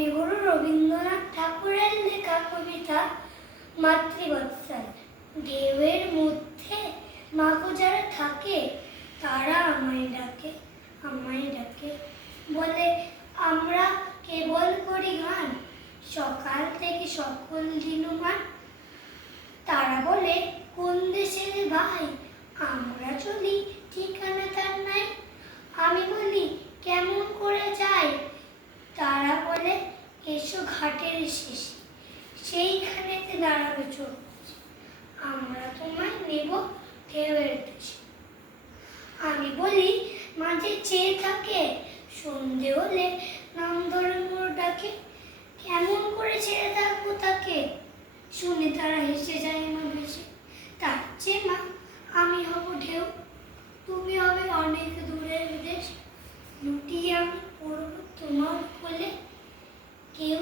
কবিগুরু রবীন্দ্রনাথ ঠাকুরের লেখা কবিতা মাতৃবৎসল। ঢেউয়ের মধ্যে মাগো যারা থাকে তারা আমায় ডাকে বলে আমরা কেবল করি গান, সকাল থেকে সকল দিনমান। তারা বলে কোন দেশের ভাই, আমরা চলি ঠিকানা তার নাই। আমি বলি কেমন করে যাই, তারা বলে এসো ঘাটের শেষে, সেইখানেতে দাঁড়াবে চোখ, আমরা তোমায় নেব ঢেউয়ের দেশে। আমি বলি মাঝে চেয়ে থাকে, সন্ধে হলে নাম ধরে মোর ডাকে, কেমন করে ছেড়ে থাকবো তাকে, শুনে তারা হেসে যায় মা ভেসে। তার চেয়ে মা আমি হব ঢেউ, তুমি হবে অনেক দূরের দেশ, লুটিয়ে আমি পড়ব তোমার কোলে, কেউ